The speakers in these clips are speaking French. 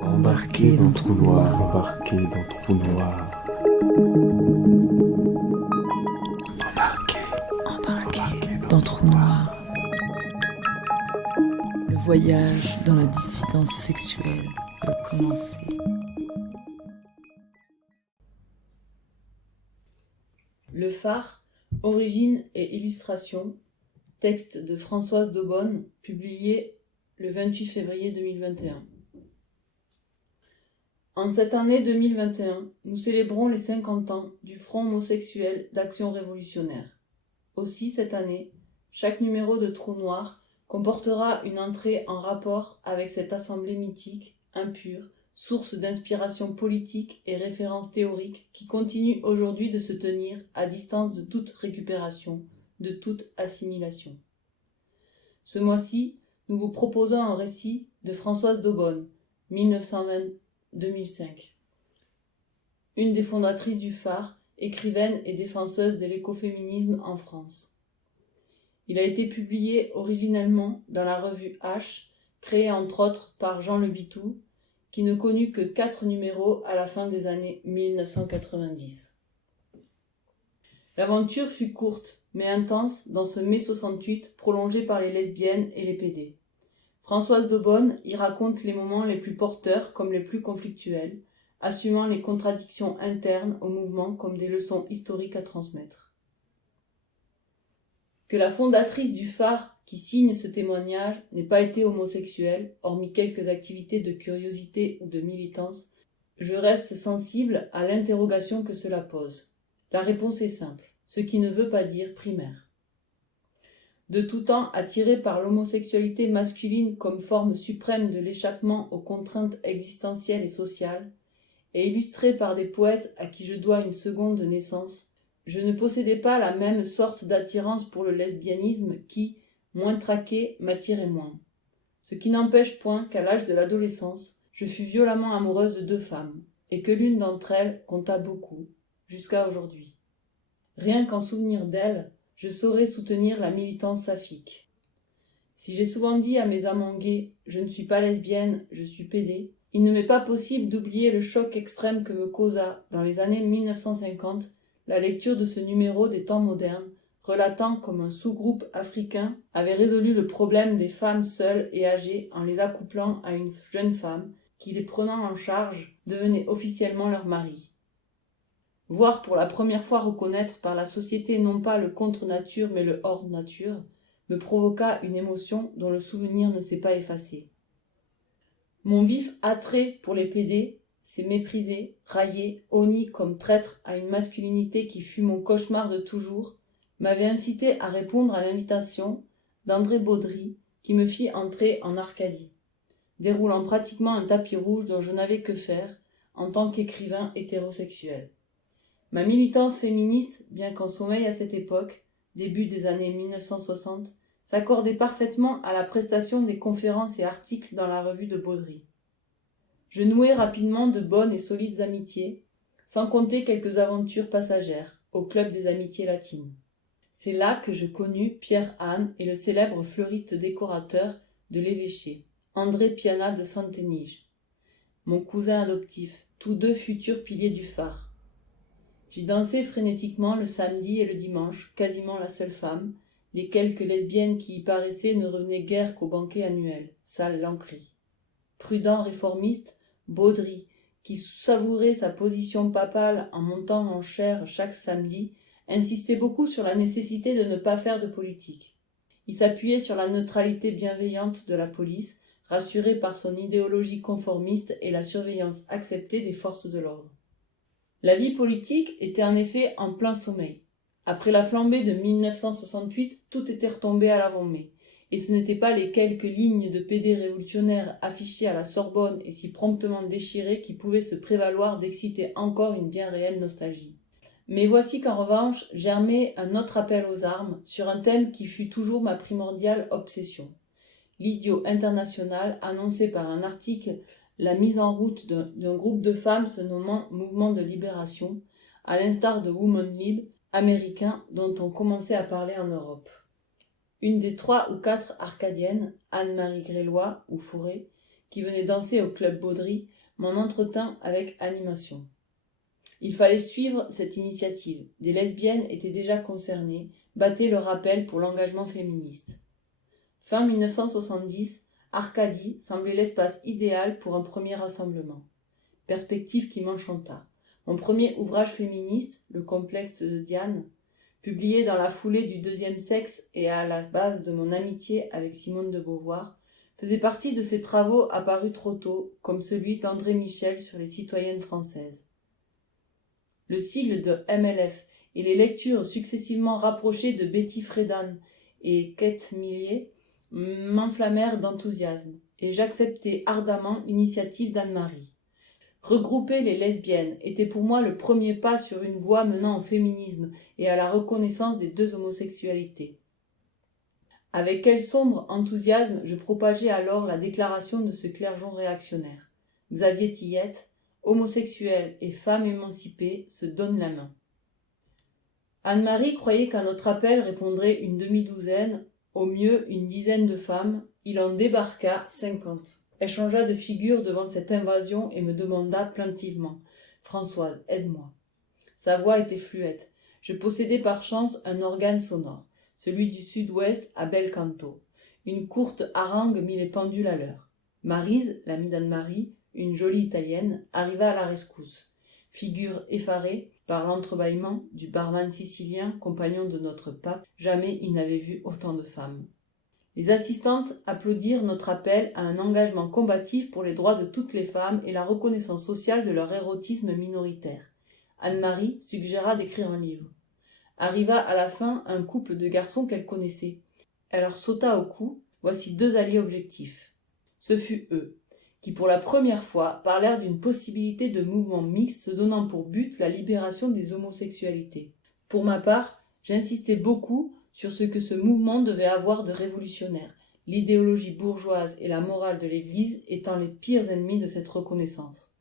Embarqué dans trou noir, embarqué dans trou noir. Embarqué dans trou noir. Le voyage dans la dissidence sexuelle peut commencer. Le phare, origine et illustration, texte de Françoise Daubonne, publié le 28 février 2021. En cette année 2021, nous célébrons les 50 ans du Front homosexuel d'action révolutionnaire. Aussi, cette année, chaque numéro de Trou Noir comportera une entrée en rapport avec cette assemblée mythique, impure, source d'inspiration politique et référence théorique qui continue aujourd'hui de se tenir à distance de toute récupération, de toute assimilation. Ce mois-ci, nous vous proposons un récit de Françoise Daubonne, 1920-2005. Une des fondatrices du phare, écrivaine et défenseuse de l'écoféminisme en France. Il a été publié originellement dans la revue H, créée entre autres par Jean Le Bitou, qui ne connut que 4 numéros à la fin des années 1990. L'aventure fut courte, mais intense dans ce mai 68 prolongé par les lesbiennes et les PD. Françoise Daubonne y raconte les moments les plus porteurs comme les plus conflictuels, assumant les contradictions internes au mouvement comme des leçons historiques à transmettre. Que la fondatrice du phare qui signe ce témoignage n'ait pas été homosexuelle, hormis quelques activités de curiosité ou de militance, je reste sensible à l'interrogation que cela pose. La réponse est simple, ce qui ne veut pas dire primaire. De tout temps attirée par l'homosexualité masculine comme forme suprême de l'échappement aux contraintes existentielles et sociales, et illustrée par des poètes à qui je dois une seconde naissance, je ne possédais pas la même sorte d'attirance pour le lesbianisme qui, moins traqué, m'attirait moins. Ce qui n'empêche point qu'à l'âge de l'adolescence, je fus violemment amoureuse de 2 femmes, et que l'une d'entre elles compta beaucoup, jusqu'à aujourd'hui. Rien qu'en souvenir d'elles, je saurais soutenir la militance saphique. Si j'ai souvent dit à mes amants gays « je ne suis pas lesbienne, je suis pédé », il ne m'est pas possible d'oublier le choc extrême que me causa, dans les années 1950, la lecture de ce numéro des temps modernes, relatant comme un sous-groupe africain avait résolu le problème des femmes seules et âgées en les accouplant à une jeune femme qui, les prenant en charge, devenait officiellement leur mari. Voir pour la première fois reconnaître par la société non pas le contre-nature mais le hors-nature, me provoqua une émotion dont le souvenir ne s'est pas effacé. Mon vif attrait pour les PD, ces méprisés, raillés, honnis comme traîtres à une masculinité qui fut mon cauchemar de toujours, m'avait incité à répondre à l'invitation d'André Baudry qui me fit entrer en Arcadie, déroulant pratiquement un tapis rouge dont je n'avais que faire en tant qu'écrivain hétérosexuel. Ma militance féministe, bien qu'en sommeil à cette époque, début des années 1960, s'accordait parfaitement à la prestation des conférences et articles dans la revue de Baudry. Je nouai rapidement de bonnes et solides amitiés, sans compter quelques aventures passagères, au Club des Amitiés Latines. C'est là que je connus Pierre-Anne et le célèbre fleuriste décorateur de l'évêché, André Piana de Santénige, mon cousin adoptif, tous 2 futurs piliers du phare. J'y dansais frénétiquement le samedi et le dimanche, quasiment la seule femme. Les quelques lesbiennes qui y paraissaient ne revenaient guère qu'au banquet annuel, salle Lancry. Prudent réformiste, Baudry, qui savourait sa position papale en montant en chaire chaque samedi, insistait beaucoup sur la nécessité de ne pas faire de politique. Il s'appuyait sur la neutralité bienveillante de la police, rassurée par son idéologie conformiste et la surveillance acceptée des forces de l'ordre. La vie politique était en effet en plein sommeil. Après la flambée de 1968, tout était retombé à l'avant-mai, et ce n'étaient pas les quelques lignes de PD révolutionnaires affichées à la Sorbonne et si promptement déchirées qui pouvaient se prévaloir d'exciter encore une bien réelle nostalgie. Mais voici qu'en revanche germait un autre appel aux armes sur un thème qui fut toujours ma primordiale obsession. L'idiot international annoncé par un article la mise en route d'un groupe de femmes se nommant Mouvement de Libération, à l'instar de Women Lib américain dont on commençait à parler en Europe. Une des 3 ou 4 arcadiennes, Anne-Marie Grélois ou Fauré, qui venait danser au club Baudry, m'en entretint avec animation. Il fallait suivre cette initiative. Des lesbiennes étaient déjà concernées, battaient le rappel pour l'engagement féministe. Fin 1970, Arcadie semblait l'espace idéal pour un premier rassemblement. Perspective qui m'enchanta. Mon premier ouvrage féministe, Le complexe de Diane, publié dans la foulée du Deuxième sexe et à la base de mon amitié avec Simone de Beauvoir, faisait partie de ces travaux apparus trop tôt, comme celui d'André Michel sur les citoyennes françaises. Le sigle de MLF et les lectures successivement rapprochées de Betty Friedan et Kate Millier m'enflammèrent d'enthousiasme, et j'acceptai ardemment l'initiative d'Anne-Marie. Regrouper les lesbiennes était pour moi le premier pas sur une voie menant au féminisme et à la reconnaissance des deux homosexualités. Avec quel sombre enthousiasme je propageai alors la déclaration de ce clergeon réactionnaire. Xavier Tillette, homosexuels et femmes émancipées se donnent la main. Anne-Marie croyait qu'à notre appel répondrait une demi-douzaine, au mieux une dizaine de femmes. Il en débarqua 50. Elle changea de figure devant cette invasion et me demanda plaintivement « Françoise, aide-moi ». Sa voix était fluette. Je possédais par chance un organe sonore, celui du sud-ouest à bel canto. Une courte harangue mit les pendules à l'heure. Maryse, l'amie d'Anne-Marie, une jolie italienne, arriva à la rescousse. Figure effarée par l'entrebâillement du barman sicilien, compagnon de notre pape, jamais il n'avait vu autant de femmes. Les assistantes applaudirent notre appel à un engagement combatif pour les droits de toutes les femmes et la reconnaissance sociale de leur érotisme minoritaire. Anne-Marie suggéra d'écrire un livre. Arriva à la fin un couple de garçons qu'elle connaissait. Elle leur sauta au cou. Voici 2 alliés objectifs. Ce fut eux, qui pour la première fois parlèrent d'une possibilité de mouvement mixte se donnant pour but la libération des homosexualités. Pour ma part, j'insistais beaucoup sur ce que ce mouvement devait avoir de révolutionnaire, l'idéologie bourgeoise et la morale de l'Église étant les pires ennemis de cette reconnaissance.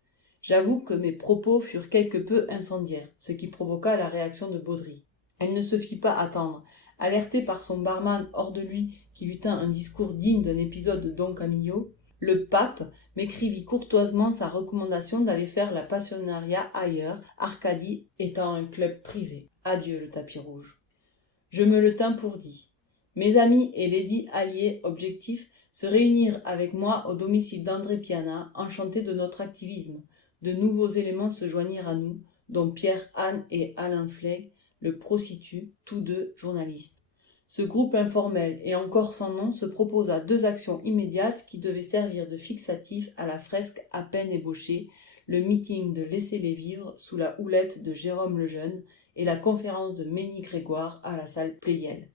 J'avoue que mes propos furent quelque peu incendiaires, ce qui provoqua la réaction de Baudry. Elle ne se fit pas attendre. Alertée par son barman hors de lui qui lui tint un discours digne d'un épisode de Don Camillo, le pape m'écrivit courtoisement sa recommandation d'aller faire la passionnariat ailleurs, Arcadie étant un club privé. Adieu le tapis rouge. Je me le tins pour dit. Mes amis et lady alliés objectifs se réunirent avec moi au domicile d'André Piana, enchantés de notre activisme. De nouveaux éléments se joignirent à nous, dont Pierre, Anne et Alain Flegg, le prostitut, tous 2 journalistes. Ce groupe informel et encore sans nom se proposa 2 actions immédiates qui devaient servir de fixatif à la fresque à peine ébauchée, le meeting de Laissez-les vivre sous la houlette de Jérôme Lejeune et la conférence de Ménie Grégoire à la salle Pleyel.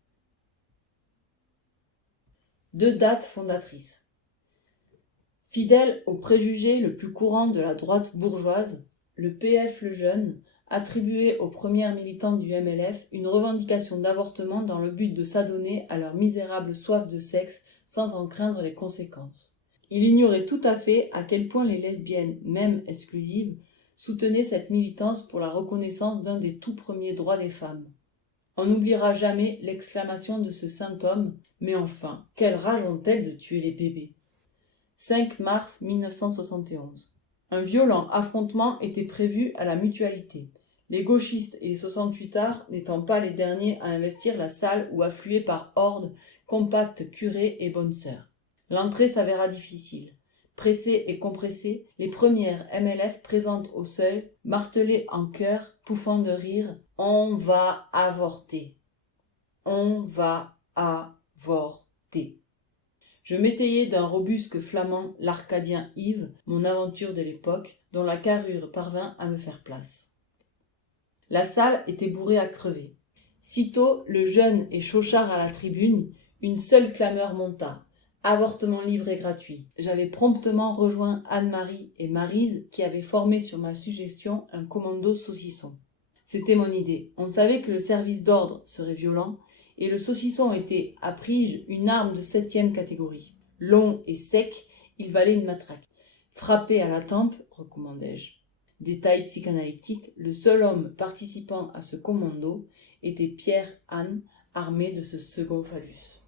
2 dates fondatrices. Fidèle au préjugé le plus courant de la droite bourgeoise, le PF Lejeune attribuait aux premières militantes du MLF une revendication d'avortement dans le but de s'adonner à leur misérable soif de sexe sans en craindre les conséquences. Il ignorait tout à fait à quel point les lesbiennes, même exclusives, soutenaient cette militance pour la reconnaissance d'un des tout premiers droits des femmes. On n'oubliera jamais l'exclamation de ce saint homme « Mais enfin, quelle rage ont-elles de tuer les bébés ?» 5 mars 1971. Un violent affrontement était prévu à la Mutualité. Les gauchistes et les 68ards n'étant pas les derniers à investir la salle où affluaient par hordes compacts curés et bonnes sœurs. L'entrée s'avéra difficile. Pressées et compressées, les premières MLF présentes au seuil martelaient en chœur, pouffant de rire « On va avorter. On va avorter. » Je m'étayais d'un robuste flamand, l'Arcadien Yves, mon aventure de l'époque, dont la carrure parvint à me faire place. La salle était bourrée à crever. Sitôt le jeune et Chauchard à la tribune, une seule clameur monta. Avortement libre et gratuit. J'avais promptement rejoint Anne-Marie et Maryse qui avaient formé sur ma suggestion un commando saucisson. C'était mon idée. On savait que le service d'ordre serait violent et le saucisson était, à Prige, une arme de 7e catégorie. Long et sec, il valait une matraque. Frappé à la tempe, recommandai-je. Détail psychanalytique, le seul homme participant à ce commando était Pierre Anne, armé de ce second phallus.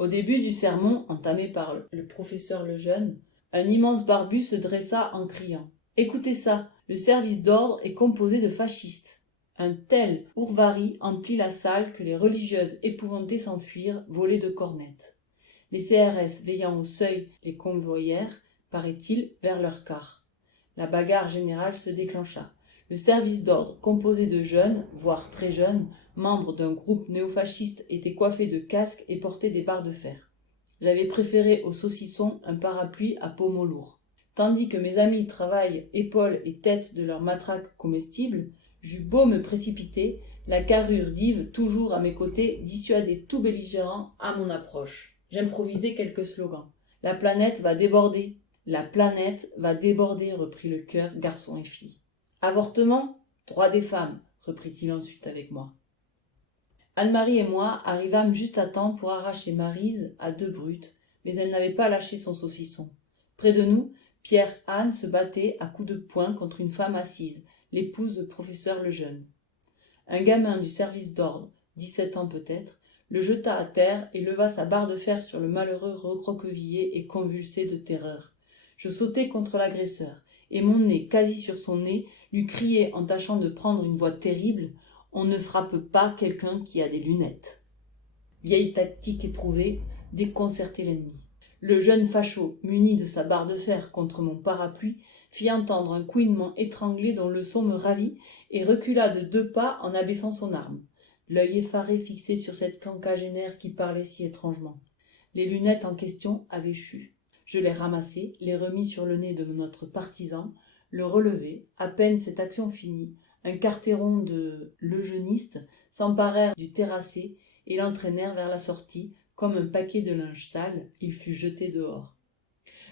Au début du sermon, entamé par le professeur Lejeune, un immense barbu se dressa en criant « Écoutez ça, le service d'ordre est composé de fascistes !» Un tel ourvari emplit la salle que les religieuses épouvantées s'enfuirent, volées de cornettes. Les CRS veillant au seuil les convoyèrent, paraît-il, vers leur car. La bagarre générale se déclencha. Le service d'ordre, composé de jeunes, voire très jeunes, membres d'un groupe néofasciste, était coiffé de casques et portait des barres de fer. J'avais préféré au saucisson un parapluie à pommeau lourd. Tandis que mes amis travaillent épaules et tête de leurs matraques comestibles, j'eus beau me précipiter, la carrure d'Yves, toujours à mes côtés, dissuadait tout belligérant à mon approche. J'improvisai quelques slogans. « La planète va déborder !»« La planète va déborder !» reprit le chœur, garçons et filles. « Avortement ? Droit des femmes !» reprit-il ensuite avec moi. Anne-Marie et moi arrivâmes juste à temps pour arracher Maryse à deux brutes, mais elle n'avait pas lâché son saucisson. Près de nous, Pierre-Anne se battait à coups de poing contre une femme assise, l'épouse du professeur Lejeune. Un gamin du service d'ordre, 17 ans peut-être, le jeta à terre et leva sa barre de fer sur le malheureux recroquevillé et convulsé de terreur. Je sautai contre l'agresseur, et mon nez, quasi sur son nez, lui criai en tâchant de prendre une voix terrible « On ne frappe pas quelqu'un qui a des lunettes !» Vieille tactique éprouvée, déconcerter l'ennemi. Le jeune facho, muni de sa barre de fer contre mon parapluie, fit entendre un couinement étranglé dont le son me ravit et recula de 2 pas en abaissant son arme, l'œil effaré fixé sur cette quinquagénaire qui parlait si étrangement. Les lunettes en question avaient chu. Je les ramassai, les remis sur le nez de notre partisan, le relevai, à peine cette action finie, un quarteron de leugenistes s'emparèrent du terrassé et l'entraînèrent vers la sortie, comme un paquet de linge sale, il fut jeté dehors.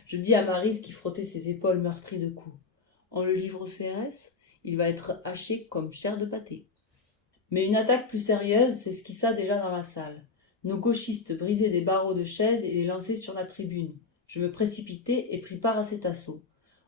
Je dis à Maryse qui frottait ses épaules meurtries de coups. On le livre au CRS, il va être haché comme chair de pâté. Mais une attaque plus sérieuse s'esquissa déjà dans la salle. Nos gauchistes brisaient des barreaux de chaises et les lançaient sur la tribune. Je me précipitai et pris part à cet assaut.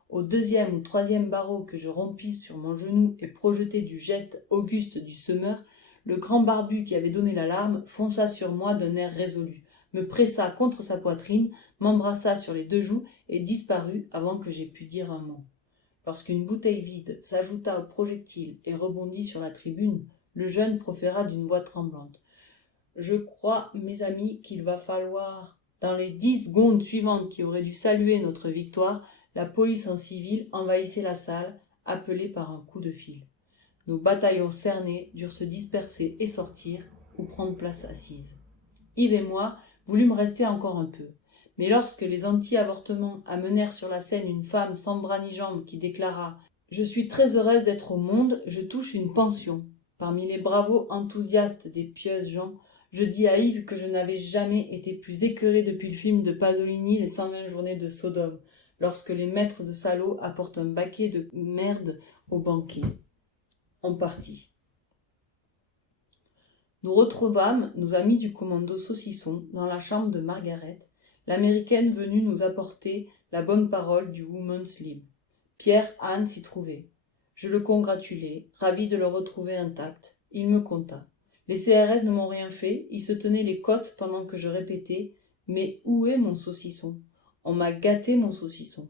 Au 2e ou 3e barreau que je rompis sur mon genou et projeté du geste auguste du semeur, le grand barbu qui avait donné l'alarme fonça sur moi d'un air résolu, me pressa contre sa poitrine, m'embrassa sur les 2 joues et disparut avant que j'aie pu dire un mot. Lorsqu'une bouteille vide s'ajouta au projectile et rebondit sur la tribune, le jeune proféra d'une voix tremblante. « Je crois, mes amis, qu'il va falloir... » Dans les 10 secondes suivantes qui auraient dû saluer notre victoire, la police en civil envahissait la salle, appelée par un coup de fil. Nos bataillons cernés durent se disperser et sortir, ou prendre place assise. Yves et moi voulûmes rester encore un peu. Mais lorsque les anti-avortements amenèrent sur la scène une femme sans bras ni jambes qui déclara « Je suis très heureuse d'être au monde, je touche une pension », parmi les bravos enthousiastes des pieuses gens, je dis à Yves que je n'avais jamais été plus écœuré depuis le film de Pasolini, Les 120 journées de Sodome, lorsque les maîtres de salauds apportent un baquet de merde au banquet. On partit. Nous retrouvâmes nos amis du commando Saucisson dans la chambre de Margaret, l'américaine venue nous apporter la bonne parole du Women's Lib. Pierre-Anne s'y trouvait. Je le congratulai, ravi de le retrouver intact. Il me conta. Les CRS ne m'ont rien fait, ils se tenaient les côtes pendant que je répétais « Mais où est mon saucisson ?» On m'a gâté mon saucisson.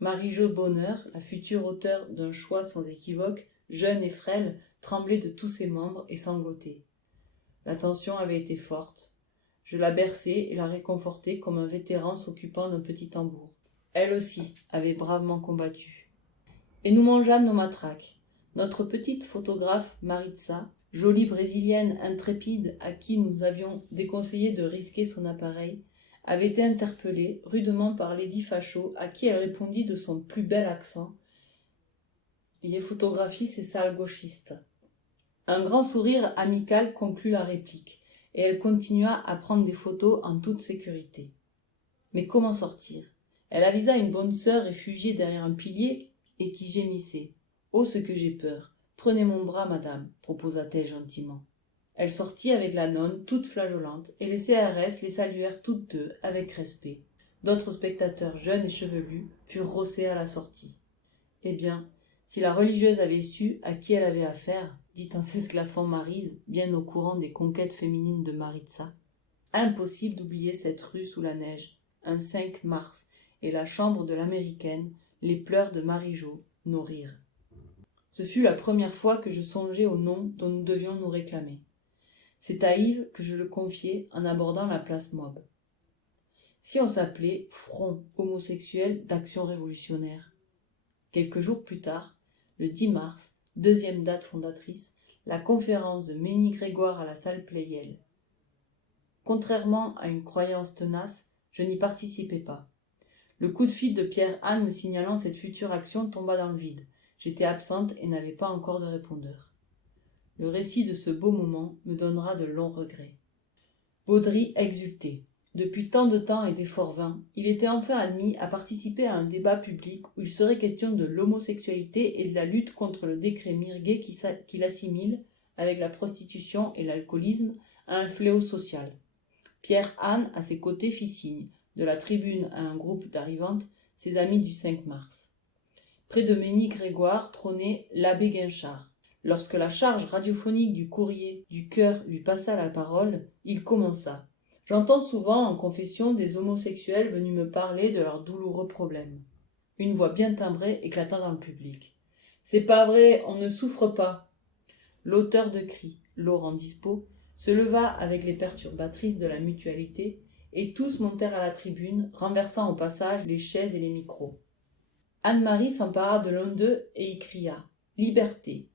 Marie-Jo Bonheur, la future auteure d'un choix sans équivoque, jeune et frêle, tremblait de tous ses membres et sanglotait. La tension avait été forte. Je la berçai et la réconfortai comme un vétéran s'occupant d'un petit tambour. Elle aussi avait bravement combattu. Et nous mangeâmes nos matraques. Notre petite photographe Maritza, jolie brésilienne intrépide à qui nous avions déconseillé de risquer son appareil, avait été interpellée rudement par Lady Facho, à qui elle répondit de son plus bel accent « Il photographie ces sales gauchistes ». Un grand sourire amical conclut la réplique, et elle continua à prendre des photos en toute sécurité. Mais comment sortir? Elle avisa une bonne sœur réfugiée derrière un pilier et qui gémissait. « Oh, ce que j'ai peur! Prenez mon bras, madame, proposa-t-elle gentiment. Elle sortit avec la nonne, toute flageolante, et les CRS les saluèrent toutes deux avec respect. D'autres spectateurs jeunes et chevelus furent rossés à la sortie. Eh bien, si la religieuse avait su à qui elle avait affaire, dit en s'esclaffant Maryse, bien au courant des conquêtes féminines de Maritza. Impossible d'oublier cette rue sous la neige, un 5 mars, et la chambre de l'américaine, les pleurs de Marie-Jo, nos rires. Ce fut la première fois que je songeais au nom dont nous devions nous réclamer. C'est à Yves que je le confiai en abordant la place Mob. Si on s'appelait Front homosexuel d'action révolutionnaire. Quelques jours plus tard, le 10 mars, deuxième date fondatrice, la conférence de Ménie Grégoire à la salle Pleyel. Contrairement à une croyance tenace, je n'y participais pas. Le coup de fil de Pierre-Anne me signalant cette future action tomba dans le vide. J'étais absente et n'avais pas encore de répondeur. Le récit de ce beau moment me donnera de longs regrets. Baudry exultait. Depuis tant de temps et d'efforts vains, il était enfin admis à participer à un débat public où il serait question de l'homosexualité et de la lutte contre le décret Mirguet qui l'assimile, avec la prostitution et l'alcoolisme, à un fléau social. Pierre-Anne, à ses côtés, fit signe, de la tribune à un groupe d'arrivantes, ses amis du 5 mars. Près de Ménie Grégoire trônait l'abbé Guinchard. Lorsque la charge radiophonique du courrier du cœur lui passa la parole, il commença. J'entends souvent en confession des homosexuels venus me parler de leurs douloureux problèmes. Une voix bien timbrée éclata dans le public. C'est pas vrai, on ne souffre pas. L'auteur de cri, Laurent Dispo, se leva avec les perturbatrices de la mutualité et tous montèrent à la tribune, renversant au passage les chaises et les micros. Anne-Marie s'empara de l'un d'eux et y cria « Liberté !»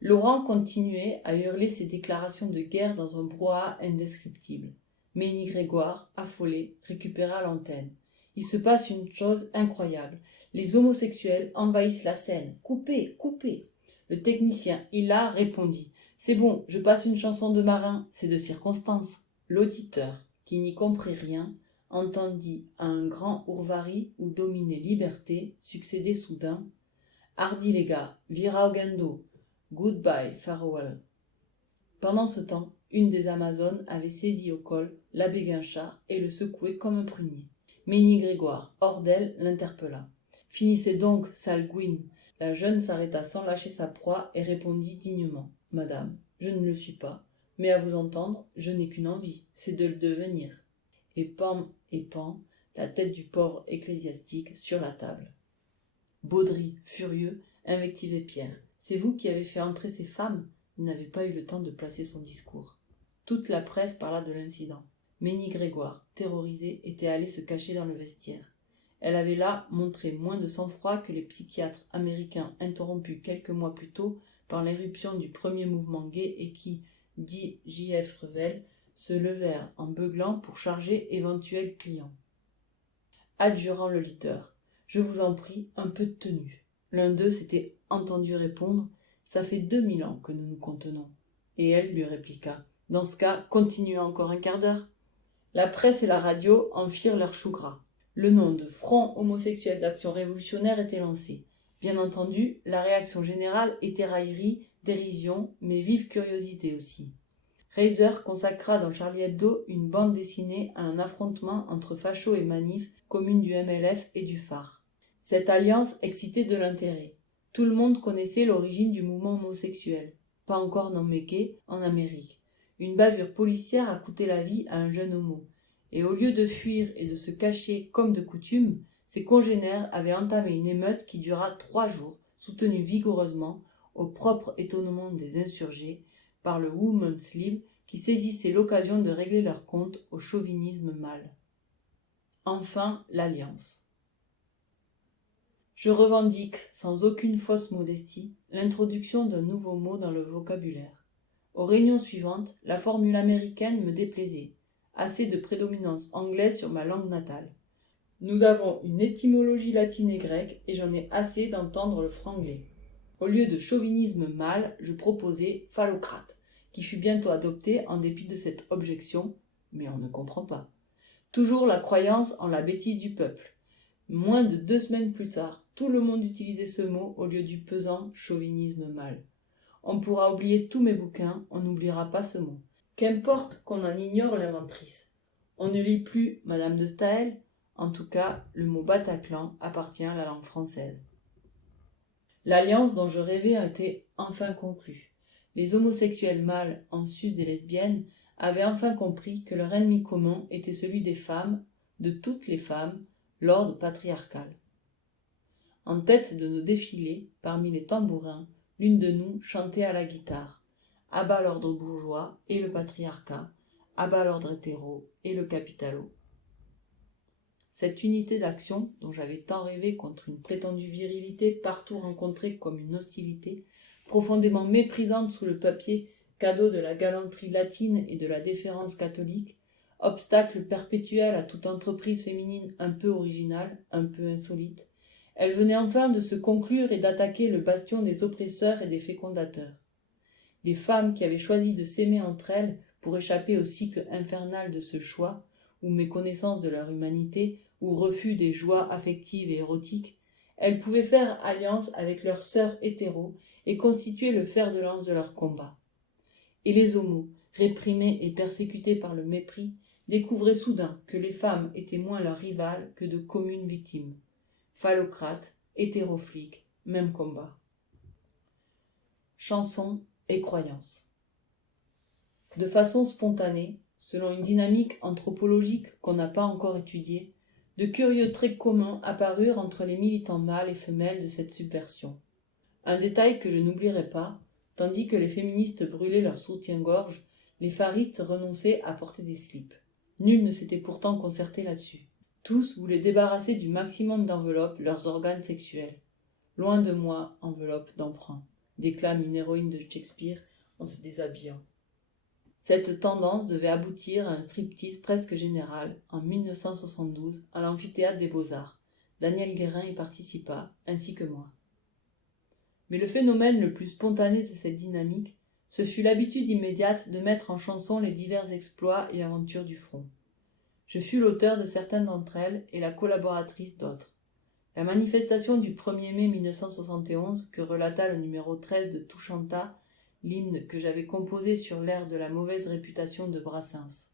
Laurent continuait à hurler ses déclarations de guerre dans un brouhaha indescriptible. Ménie Grégoire, affolé, récupéra l'antenne. Il se passe une chose incroyable. Les homosexuels envahissent la scène. Coupez, coupez. Le technicien Hila répondit. C'est bon, je passe une chanson de marin, c'est de circonstance. L'auditeur, qui n'y comprit rien, entendit à un grand ourvari où dominait liberté succéder soudain. Hardi les gars, vira au guindo. Goodbye, farewell. Pendant ce temps, une des Amazones avait saisi au col l'abbé Guinchard et le secouait comme un prunier. Ménie Grégoire, hors d'elle, l'interpella. « Finissez donc, sale gouine !» La jeune s'arrêta sans lâcher sa proie et répondit dignement. « Madame, je ne le suis pas, mais à vous entendre, je n'ai qu'une envie, c'est de le devenir. » Et pan, la tête du pauvre ecclésiastique sur la table. Baudry, furieux, invectivait Pierre. « C'est vous qui avez fait entrer ces femmes ?» Il n'avait pas eu le temps de placer son discours. Toute la presse parla de l'incident. Ménie Grégoire, terrorisée, était allée se cacher dans le vestiaire. Elle avait là montré moins de sang-froid que les psychiatres américains interrompus quelques mois plus tôt par l'éruption du premier mouvement gay et qui, dit J.F. Revel, se levèrent en beuglant pour charger éventuels clients. Adjurant le liteur, je vous en prie, un peu de tenue. L'un d'eux s'était entendu répondre. Ça fait 2000 ans que nous nous contenons. Et elle lui répliqua. Dans ce cas, continuez encore un quart d'heure. La presse et la radio en firent leur chou gras. Le nom de Front homosexuel d'action révolutionnaire était lancé. Bien entendu, la réaction générale était raillerie, dérision, mais vive curiosité aussi. Reiser consacra dans Charlie Hebdo une bande dessinée à un affrontement entre fachos et manifs, communes du MLF et du Phare. Cette alliance excitait de l'intérêt. Tout le monde connaissait l'origine du mouvement homosexuel, pas encore nommé gay, en Amérique. Une bavure policière a coûté la vie à un jeune homo, et au lieu de fuir et de se cacher comme de coutume, ses congénères avaient entamé une émeute qui dura 3 jours, soutenue vigoureusement, au propre étonnement des insurgés, par le Women's Lib qui saisissait l'occasion de régler leur compte au chauvinisme mâle. Enfin, l'alliance. Je revendique, sans aucune fausse modestie, l'introduction d'un nouveau mot dans le vocabulaire. Aux réunions suivantes, la formule américaine me déplaisait. Assez de prédominance anglaise sur ma langue natale. Nous avons une étymologie latine et grecque et j'en ai assez d'entendre le franglais. Au lieu de chauvinisme mâle, je proposais phallocrate, qui fut bientôt adopté en dépit de cette objection, mais on ne comprend pas. Toujours la croyance en la bêtise du peuple. Moins de 2 semaines plus tard, tout le monde utilisait ce mot au lieu du pesant chauvinisme mâle. On pourra oublier tous mes bouquins, on n'oubliera pas ce mot. Qu'importe qu'on en ignore l'inventrice. On ne lit plus Madame de Staël, en tout cas, le mot Bataclan appartient à la langue française. L'alliance dont je rêvais a été enfin conclue. Les homosexuels mâles, en sus des lesbiennes, avaient enfin compris que leur ennemi commun était celui des femmes, de toutes les femmes, l'ordre patriarcal. En tête de nos défilés, parmi les tambourins, l'une de nous chantait à la guitare « À bas l'ordre bourgeois et le patriarcat, à bas l'ordre hétéro et le capitalo ». Cette unité d'action, dont j'avais tant rêvé contre une prétendue virilité partout rencontrée comme une hostilité, profondément méprisante sous le papier, cadeau de la galanterie latine et de la déférence catholique, obstacle perpétuel à toute entreprise féminine un peu originale, un peu insolite, elle venait enfin de se conclure et d'attaquer le bastion des oppresseurs et des fécondateurs. Les femmes qui avaient choisi de s'aimer entre elles pour échapper au cycle infernal de ce choix, ou méconnaissance de leur humanité, ou refus des joies affectives et érotiques, elles pouvaient faire alliance avec leurs sœurs hétéros et constituer le fer de lance de leur combat. Et les homos, réprimés et persécutés par le mépris, découvraient soudain que les femmes étaient moins leurs rivales que de communes victimes. Phallocrates, hétérofliques, même combat. Chansons et croyances. De façon spontanée, selon une dynamique anthropologique qu'on n'a pas encore étudiée, de curieux traits communs apparurent entre les militants mâles et femelles de cette subversion. Un détail que je n'oublierai pas, tandis que les féministes brûlaient leurs soutiens-gorge, les pharistes renonçaient à porter des slips. Nul ne s'était pourtant concerté là-dessus. Tous voulaient débarrasser du maximum d'enveloppes leurs organes sexuels. Loin de moi, enveloppe d'emprunt, déclame une héroïne de Shakespeare en se déshabillant. Cette tendance devait aboutir à un striptease presque général en 1972 à l'amphithéâtre des Beaux-Arts. Daniel Guérin y participa, ainsi que moi. Mais le phénomène le plus spontané de cette dynamique, ce fut l'habitude immédiate de mettre en chanson les divers exploits et aventures du front. Je fus l'auteur de certaines d'entre elles et la collaboratrice d'autres. La manifestation du 1er mai 1971, que relata le numéro 13 de Tout chanta, l'hymne que j'avais composé sur l'air de la mauvaise réputation de Brassens.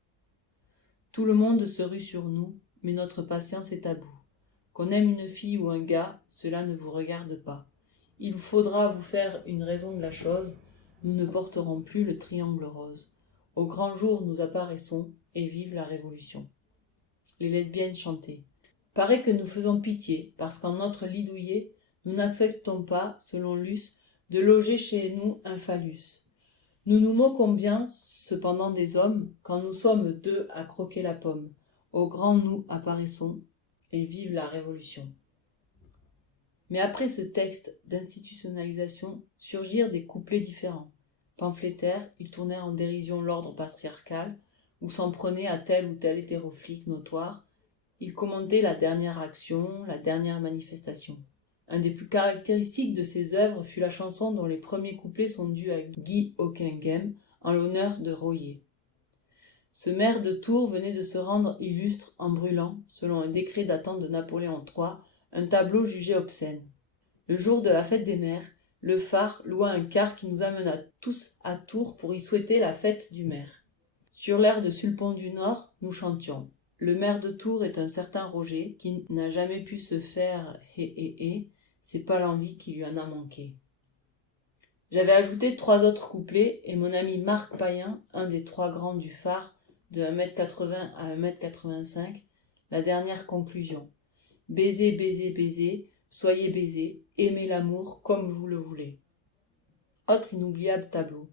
Tout le monde se rue sur nous, mais notre patience est à bout. Qu'on aime une fille ou un gars, cela ne vous regarde pas. Il vous faudra vous faire une raison de la chose, nous ne porterons plus le triangle rose. Au grand jour nous apparaissons, et vive la Révolution. Les lesbiennes chantaient. Paraît que nous faisons pitié, parce qu'en notre lit douillet, nous n'acceptons pas, selon Luce, de loger chez nous un phallus. Nous nous moquons bien, cependant, des hommes, quand nous sommes deux à croquer la pomme. Au grand nous apparaissons, et vive la Révolution. Mais après ce texte d'institutionnalisation, surgirent des couplets différents. Pamphlétaires, ils tournèrent en dérision l'ordre patriarcal, ou s'en prenaient à tel ou tel hétéroflique notoire. Ils commentaient la dernière action, la dernière manifestation. Un des plus caractéristiques de ces œuvres fut la chanson dont les premiers couplets sont dus à Guy Hocquenghem en l'honneur de Royer. Ce maire de Tours venait de se rendre illustre en brûlant, selon un décret datant de Napoléon III, un tableau jugé obscène. Le jour de la fête des mères, le phare loua un car qui nous amena tous à Tours pour y souhaiter la fête du maire. Sur l'air de Sulpon du Nord, nous chantions. Le maire de Tours est un certain Roger qui n'a jamais pu se faire c'est pas l'envie qui lui en a manqué. J'avais ajouté 3 autres couplets et mon ami Marc Payen, un des 3 grands du phare, de 1m80 à 1m85, la dernière conclusion. Baiser, baiser, baiser, soyez baisés, aimez l'amour comme vous le voulez. Autre inoubliable tableau.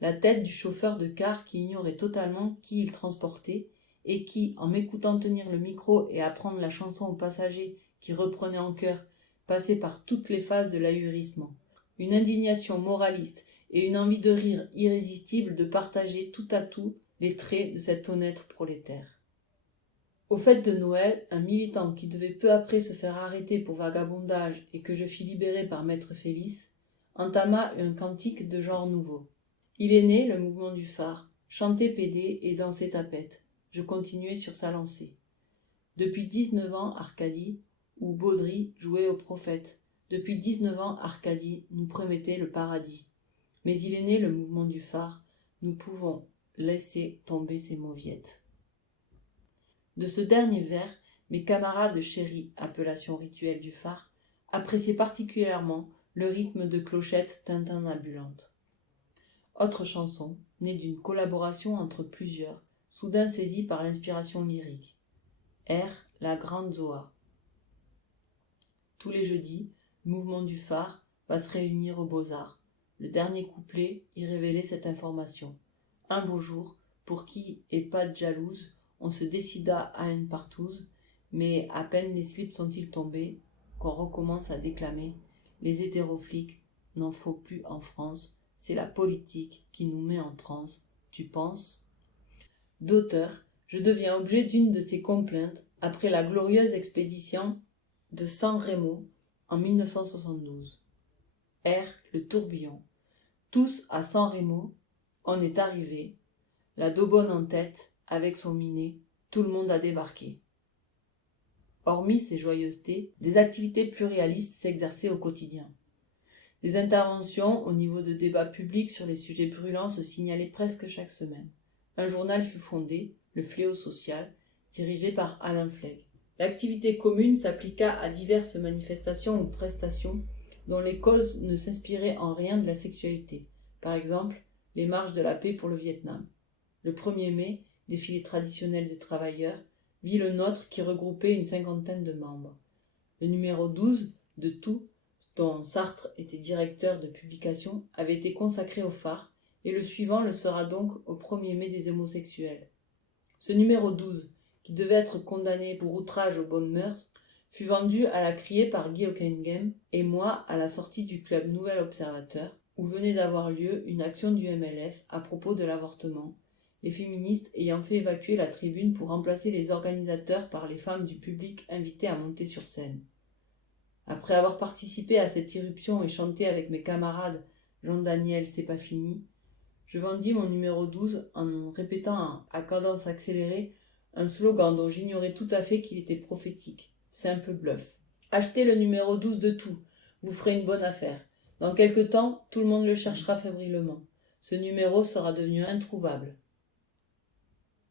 La tête du chauffeur de car qui ignorait totalement qui il transportait et qui, en m'écoutant tenir le micro et apprendre la chanson aux passagers qui reprenaient en chœur, passait par toutes les phases de l'ahurissement. Une indignation moraliste et une envie de rire irrésistible de partager tout à tout les traits de cet honnête prolétaire. Aux fêtes de Noël, un militant qui devait peu après se faire arrêter pour vagabondage et que je fis libérer par maître Félix, entama un cantique de genre nouveau. Il est né, le mouvement du phare, chantait pédé et dansait tapette. Je continuai sur sa lancée. Depuis 19 ans, Arcadie, où Baudry jouait au prophète. Depuis 19 ans, Arcadie nous promettait le paradis. Mais il est né le mouvement du phare. Nous pouvons laisser tomber ces mauviettes. De ce dernier vers, mes camarades chéris, appellation rituelle du phare, appréciaient particulièrement le rythme de clochettes tintinnabulante. Autre chanson, né d'une collaboration entre plusieurs, soudain saisis par l'inspiration lyrique. R, la grande Zoa. Tous les jeudis, le mouvement du phare va se réunir aux Beaux-Arts. Le dernier couplet y révélait cette information. Un beau jour, pour qui est pas de jalouse, on se décida à une partouze, mais à peine les slips sont-ils tombés, qu'on recommence à déclamer. Les hétéroflics, n'en faut plus en France, c'est la politique qui nous met en transe, tu penses ? D'auteur, je deviens objet d'une de ces complaintes après la glorieuse expédition de San Remo en 1972. R, le tourbillon. Tous à San Remo, on est arrivé, la Daubonne en tête, avec son minet, tout le monde a débarqué. Hormis ces joyeusetés, des activités plurialistes s'exerçaient au quotidien. Des interventions au niveau de débats publics sur les sujets brûlants se signalaient presque chaque semaine. Un journal fut fondé, Le Fléau social, dirigé par Alain Flegg. L'activité commune s'appliqua à diverses manifestations ou prestations dont les causes ne s'inspiraient en rien de la sexualité. Par exemple, les marches de la paix pour le Vietnam. Le 1er mai, défilé traditionnel des travailleurs, vit le nôtre qui regroupait une 50aine de membres. Le numéro 12 de Tout, dont Sartre était directeur de publication, avait été consacré au phare, et le suivant le sera donc au 1er mai des homosexuels. Ce numéro 12, qui devait être condamné pour outrage aux bonnes mœurs, fut vendu à la criée par Guy Hockenheim et moi à la sortie du club Nouvel Observateur, où venait d'avoir lieu une action du MLF à propos de l'avortement, les féministes ayant fait évacuer la tribune pour remplacer les organisateurs par les femmes du public invitées à monter sur scène. Après avoir participé à cette irruption et chanté avec mes camarades « Jean-Daniel, c'est pas fini », je vendis mon numéro 12 en répétant à cadence accélérée un slogan dont j'ignorais tout à fait qu'il était prophétique. Simple bluff. Achetez le numéro 12 de Tout, vous ferez une bonne affaire. Dans quelque temps, tout le monde le cherchera fébrilement. Ce numéro sera devenu introuvable.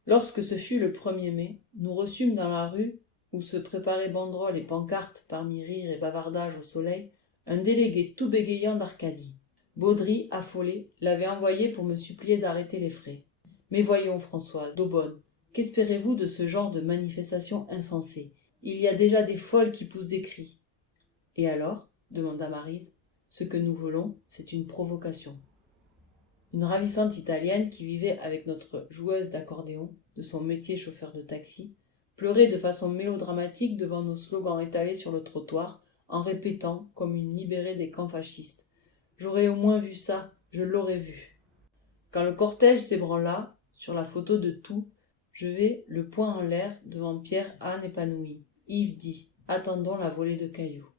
Lorsque ce fut le 1er mai, nous reçûmes dans la rue, où se préparaient banderoles et pancartes parmi rires et bavardages au soleil, un délégué tout bégayant d'Arcadie. Baudry, affolé, l'avait envoyé pour me supplier d'arrêter les frais. Mais voyons, Françoise, Daubonne, qu'espérez-vous de ce genre de manifestation insensée ? Il y a déjà des folles qui poussent des cris. Et alors, demanda Maryse, ce que nous voulons, c'est une provocation. Une ravissante italienne qui vivait avec notre joueuse d'accordéon, de son métier chauffeur de taxi, pleurait de façon mélodramatique devant nos slogans étalés sur le trottoir, en répétant comme une libérée des camps fascistes. J'aurais au moins vu ça, je l'aurais vu. Quand le cortège s'ébranla, sur la photo de Tout, je vais le poing en l'air devant Pierre Anne épanoui. Yves dit, attendons la volée de cailloux.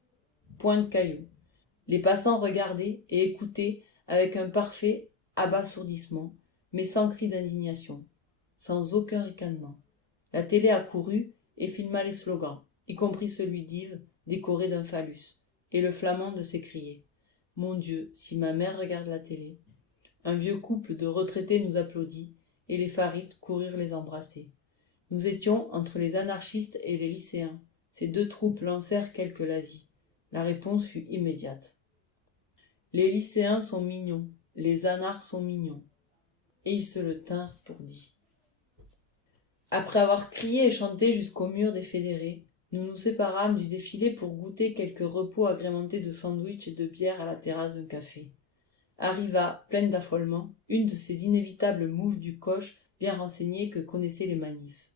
Point de cailloux. Les passants regardaient et écoutaient avec un parfait abasourdissement, mais sans cri d'indignation, sans aucun ricanement. La télé accourut et filma les slogans, y compris celui d'Yves, décoré d'un phallus, et le flamand s'écriait « Mon Dieu, si ma mère regarde la télé !» Un vieux couple de retraités nous applaudit, et les pharistes coururent les embrasser. Nous étions entre les anarchistes et les lycéens. Ces deux troupes lancèrent quelques lazis. La réponse fut immédiate. Les lycéens sont mignons, les anards sont mignons. Et ils se le tinrent pour dit. Après avoir crié et chanté jusqu'au mur des fédérés, nous nous séparâmes du défilé pour goûter quelques repos agrémentés de sandwichs et de bière à la terrasse d'un café. Arriva, pleine d'affolement, une de ces inévitables mouches du coche bien renseignées que connaissaient les manifs.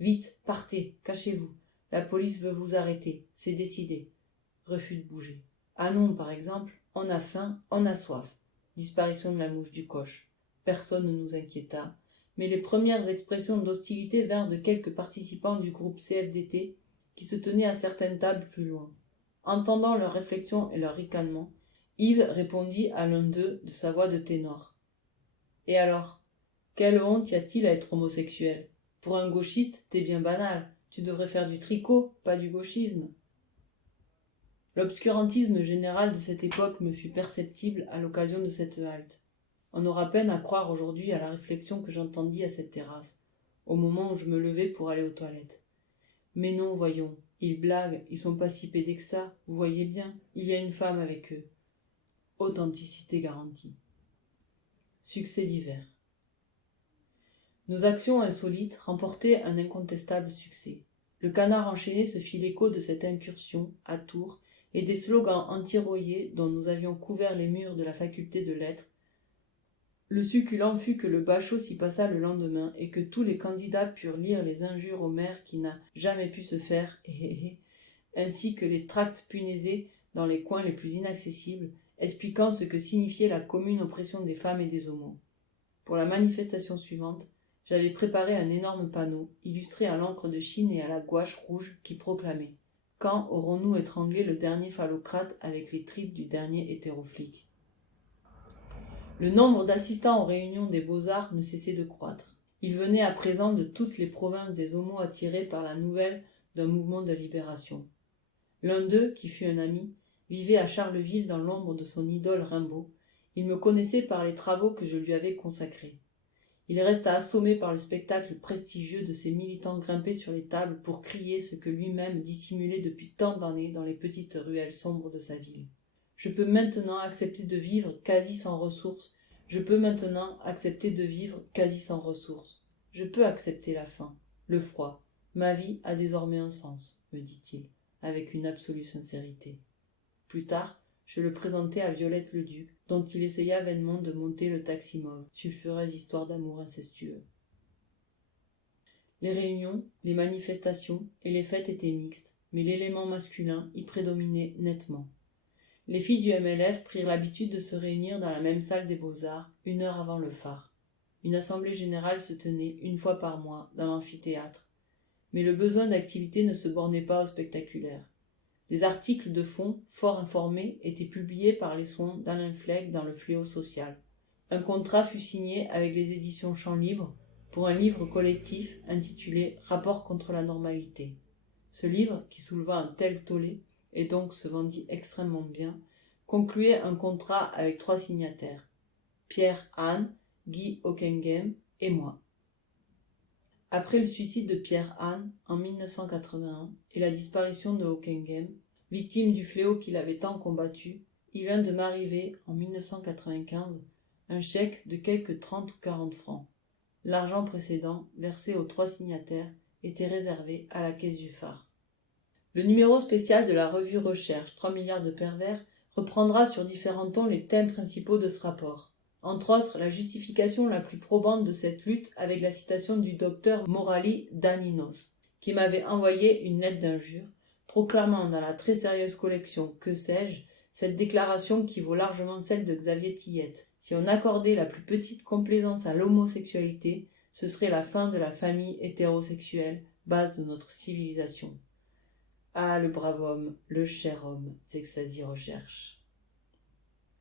« Vite, partez, cachez-vous. La police veut vous arrêter, c'est décidé. » Refus de bouger. « Ah non, par exemple, on a faim, on a soif. » Disparition de la mouche du coche. Personne ne nous inquiéta, mais les premières expressions d'hostilité vinrent de quelques participants du groupe CFDT qui se tenaient à certaines tables plus loin. Entendant leurs réflexions et leurs ricanements, Yves répondit à l'un d'eux de sa voix de ténor. « Et alors, quelle honte y a-t-il à être homosexuel ? Pour un gauchiste, t'es bien banal. Tu devrais faire du tricot, pas du gauchisme. » L'obscurantisme général de cette époque me fut perceptible à l'occasion de cette halte. On aura peine à croire aujourd'hui à la réflexion que j'entendis à cette terrasse, au moment où je me levais pour aller aux toilettes. Mais non, voyons, ils blaguent, ils sont pas si pédés que ça, vous voyez bien, il y a une femme avec eux. Authenticité garantie. Succès divers. Nos actions insolites remportaient un incontestable succès. Le Canard enchaîné se fit l'écho de cette incursion à Tours et des slogans anti-Royer dont nous avions couvert les murs de la faculté de lettres. Le succulent fut que le bachot s'y passa le lendemain et que tous les candidats purent lire les injures au maire qui n'a jamais pu se faire, ainsi que les tracts punaisés dans les coins les plus inaccessibles, expliquant ce que signifiait la commune oppression des femmes et des homos. Pour la manifestation suivante, j'avais préparé un énorme panneau, illustré à l'encre de Chine et à la gouache rouge, qui proclamait « Quand aurons-nous étranglé le dernier phallocrate avec les tripes du dernier hétéroflic ?» Le nombre d'assistants aux réunions des Beaux-Arts ne cessait de croître. Ils venaient à présent de toutes les provinces des homos attirés par la nouvelle d'un mouvement de libération. L'un d'eux, qui fut un ami, vivait à Charleville dans l'ombre de son idole Rimbaud. Il me connaissait par les travaux que je lui avais consacrés. Il resta assommé par le spectacle prestigieux de ces militants grimpés sur les tables pour crier ce que lui-même dissimulait depuis tant d'années dans les petites ruelles sombres de sa ville. Je peux maintenant accepter de vivre quasi sans ressources. Je peux accepter la faim, le froid. Ma vie a désormais un sens, me dit-il, avec une absolue sincérité. Plus tard, je le présentai à Violette Leduc, dont il essaya vainement de monter le taximauve, sulfureuse histoire d'amour incestueux. Les réunions, les manifestations et les fêtes étaient mixtes, mais l'élément masculin y prédominait nettement. Les filles du MLF prirent l'habitude de se réunir dans la même salle des Beaux-Arts, 1 heure avant le phare. Une assemblée générale se tenait 1 fois par mois dans l'amphithéâtre. Mais le besoin d'activité ne se bornait pas au spectaculaire. Des articles de fond, fort informés, étaient publiés par les soins d'Alain Flegg dans le Fléau social. Un contrat fut signé avec les éditions Champs Libres pour un livre collectif intitulé « Rapport contre la normalité ». Ce livre, qui souleva un tel tollé, et donc se vendit extrêmement bien, concluait un contrat avec 3 signataires, Pierre Hahn, Guy Hockenheim et moi. Après le suicide de Pierre Hahn en 1981 et la disparition de Hockenheim, victime du fléau qu'il avait tant combattu, il vient de m'arriver, en 1995, un chèque de quelque 30 ou 40 francs. L'argent précédent, versé aux 3 signataires, était réservé à la caisse du phare. Le numéro spécial de la revue Recherche, 3 milliards de pervers, reprendra sur différents tons les thèmes principaux de ce rapport. Entre autres, la justification la plus probante de cette lutte avec la citation du docteur Morali Daninos, qui m'avait envoyé une lettre d'injure, proclamant dans la très sérieuse collection Que sais-je, cette déclaration qui vaut largement celle de Xavier Tillette. Si on accordait la plus petite complaisance à l'homosexualité, ce serait la fin de la famille hétérosexuelle, base de notre civilisation. Ah, le brave homme, le cher homme, s'extasie Recherche.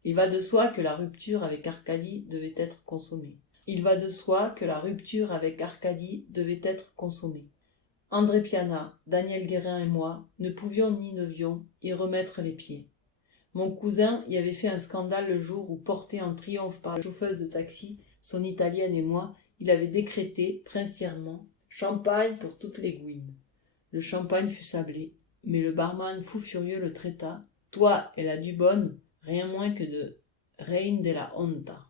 Il va de soi que la rupture avec Arcadie devait être consommée. André Piana, Daniel Guérin et moi ne pouvions ni ne devions y remettre les pieds. Mon cousin y avait fait un scandale le jour où, porté en triomphe par la chauffeuse de taxi, son italienne et moi, il avait décrété, princièrement, champagne pour toutes les gouines. Le champagne fut sablé, mais le barman fou furieux le traita, toi et la Dubonne, rien moins que de reine de la honta.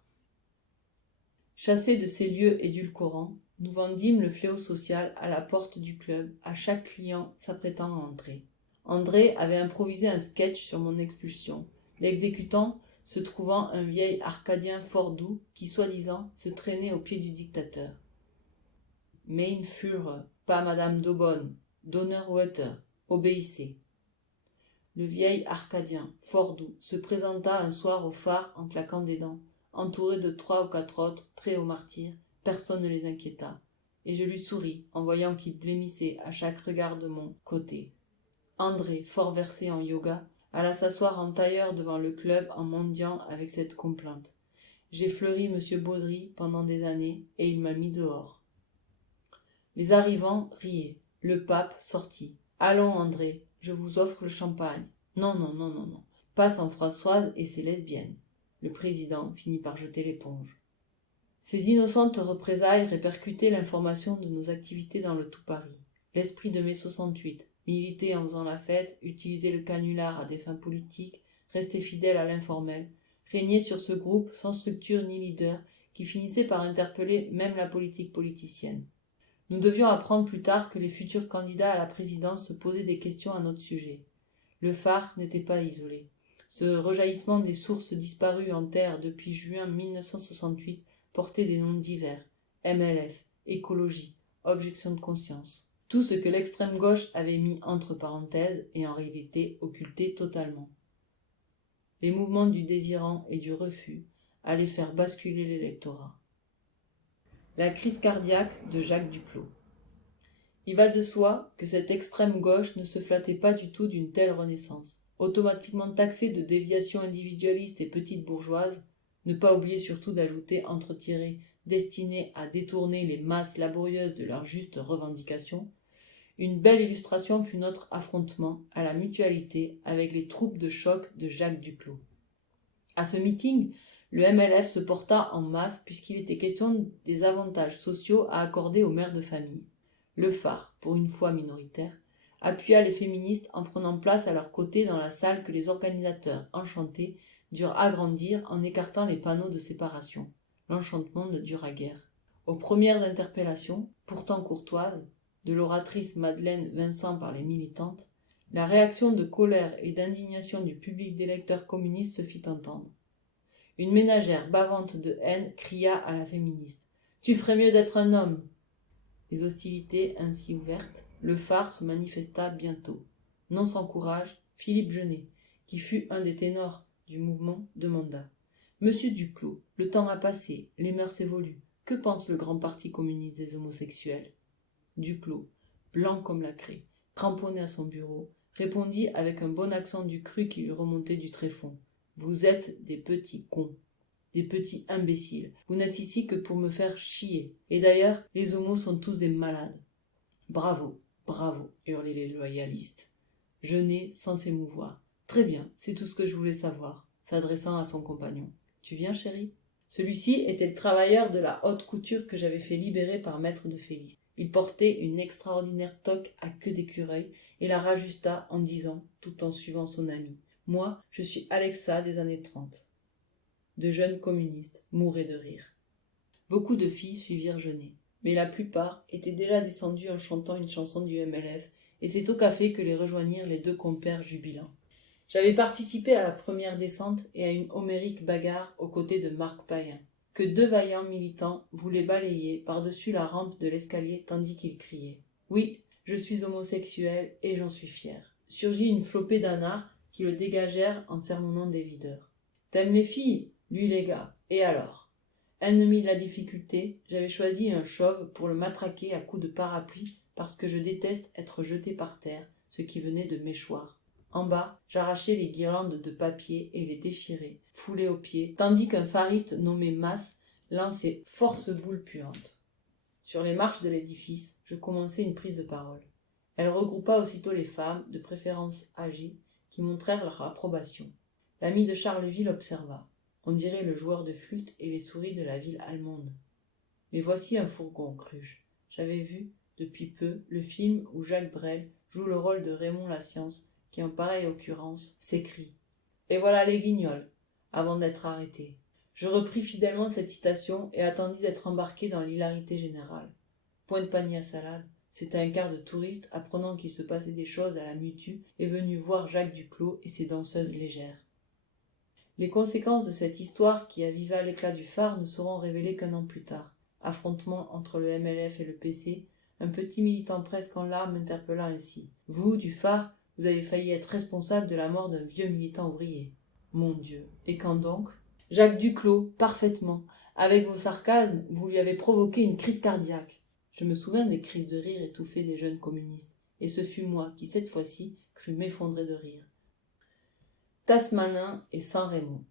Chassés de ces lieux édulcorants, nous vendîmes le fléau social à la porte du club, à chaque client s'apprêtant à entrer. André avait improvisé un sketch sur mon expulsion, l'exécutant se trouvant un vieil arcadien fort doux qui, soi-disant, se traînait aux pieds du dictateur. Mein Führer, pas Madame d'Aubonne, Donnerwetter, obéissez. Le vieil arcadien, fort doux, se présenta un soir au phare en claquant des dents, entouré de 3 ou 4 autres, prêts au martyre. Personne ne les inquiéta, et je lui souris en voyant qu'il blêmissait à chaque regard de mon côté. André, fort versé en yoga, alla s'asseoir en tailleur devant le club en mendiant avec cette complainte. J'ai fleuri M. Baudry pendant des années, et il m'a mis dehors. Les arrivants riaient. Le pape sortit. Allons, André, je vous offre le champagne. Non. Pas sans Françoise et ses lesbiennes. Le président finit par jeter l'éponge. Ces innocentes représailles répercutaient l'information de nos activités dans le tout Paris. L'esprit de mai 68, militer en faisant la fête, utiliser le canular à des fins politiques, rester fidèle à l'informel, régnait sur ce groupe sans structure ni leader qui finissait par interpeller même la politique politicienne. Nous devions apprendre plus tard que les futurs candidats à la présidence se posaient des questions à notre sujet. Le phare n'était pas isolé. Ce rejaillissement des sources disparues en terre depuis juin 1968 portait des noms divers. MLF, écologie, objection de conscience. Tout ce que l'extrême gauche avait mis entre parenthèses et en réalité occulté totalement. Les mouvements du désirant et du refus allaient faire basculer l'électorat. La crise cardiaque de Jacques Duclos. Il va de soi que cette extrême gauche ne se flattait pas du tout d'une telle renaissance. Automatiquement taxée de déviation individualiste et petite bourgeoise, ne pas oublier surtout d'ajouter entre-tirés destinés à détourner les masses laborieuses de leurs justes revendications, une belle illustration fut notre affrontement à la mutualité avec les troupes de choc de Jacques Duclos. À ce meeting, le MLF se porta en masse puisqu'il était question des avantages sociaux à accorder aux mères de famille. Le phare, pour une fois minoritaire, appuya les féministes en prenant place à leur côté dans la salle que les organisateurs, enchantés, durent agrandir en écartant les panneaux de séparation. L'enchantement ne dura guère. Aux premières interpellations, pourtant courtoises, de l'oratrice Madeleine Vincent par les militantes, la réaction de colère et d'indignation du public d'électeurs communistes se fit entendre. Une ménagère bavante de haine cria à la féministe « Tu ferais mieux d'être un homme !» Les hostilités ainsi ouvertes, le phare se manifesta bientôt. Non sans courage, Philippe Genet, qui fut un des ténors du mouvement, demanda « Monsieur Duclos, le temps a passé, les mœurs évoluent. Que pense le grand parti communiste des homosexuels ?» Duclos, blanc comme la craie, cramponné à son bureau, répondit avec un bon accent du cru qui lui remontait du tréfonds. « Vous êtes des petits cons, des petits imbéciles. Vous n'êtes ici que pour me faire chier. Et d'ailleurs, les homos sont tous des malades. » « Bravo, bravo, hurlaient les loyalistes. Genet sans s'émouvoir. « Très bien, c'est tout ce que je voulais savoir. » S'adressant à son compagnon. « Tu viens, chérie ?» Celui-ci était le travailleur de la haute couture que j'avais fait libérer par maître de Félix. Il portait une extraordinaire toque à queue d'écureuil et la rajusta en disant, tout en suivant son ami, « Moi, je suis Alexa des années 30. » De jeunes communistes mouraient de rire. Beaucoup de filles suivirent Genet, mais la plupart étaient déjà descendues en chantant une chanson du MLF, et c'est au café que les rejoignirent les deux compères jubilants. J'avais participé à la première descente et à une homérique bagarre aux côtés de Marc Payen, que deux vaillants militants voulaient balayer par-dessus la rampe de l'escalier tandis qu'ils criaient « Oui, je suis homosexuel et j'en suis fier ». Surgit une flopée d'anards qui le dégagèrent en sermonnant des videurs. « T'aimes les filles ? Lui les gars. Et alors ?» Ennemi de la difficulté, j'avais choisi un chauve pour le matraquer à coups de parapluie parce que je déteste être jeté par terre, ce qui venait de m'échoir. En bas, j'arrachais les guirlandes de papier et les déchirais, foulées aux pieds, tandis qu'un fariste nommé Mas lançait force boules puantes. Sur les marches de l'édifice, je commençai une prise de parole. Elle regroupa aussitôt les femmes, de préférence âgées, qui montrèrent leur approbation. L'ami de Charleville observa. On dirait le joueur de flûte et les souris de la ville allemande. Mais voici un fourgon, crus-je. J'avais vu, depuis peu, le film où Jacques Brel joue le rôle de Raymond Lascience, qui en pareille occurrence s'écrie « Et voilà les guignols !» avant d'être arrêté. Je repris fidèlement cette citation et attendis d'être embarqué dans l'hilarité générale. Point de panier à salade, c'était un quart de touriste apprenant qu'il se passait des choses à la Mutu et venu voir Jacques Duclos et ses danseuses légères. Les conséquences de cette histoire qui aviva l'éclat du phare ne seront révélées qu'un an plus tard. Affrontement entre le MLF et le PC, un petit militant presque en larmes interpella ainsi. « Vous, du phare, vous avez failli être responsable de la mort d'un vieux militant ouvrier. » Mon Dieu, et quand donc ? Jacques Duclos, parfaitement. Avec vos sarcasmes, vous lui avez provoqué une crise cardiaque. Je me souviens des crises de rire étouffées des jeunes communistes, et ce fut moi qui, cette fois-ci, crus m'effondrer de rire. Tasmanin et San Remo.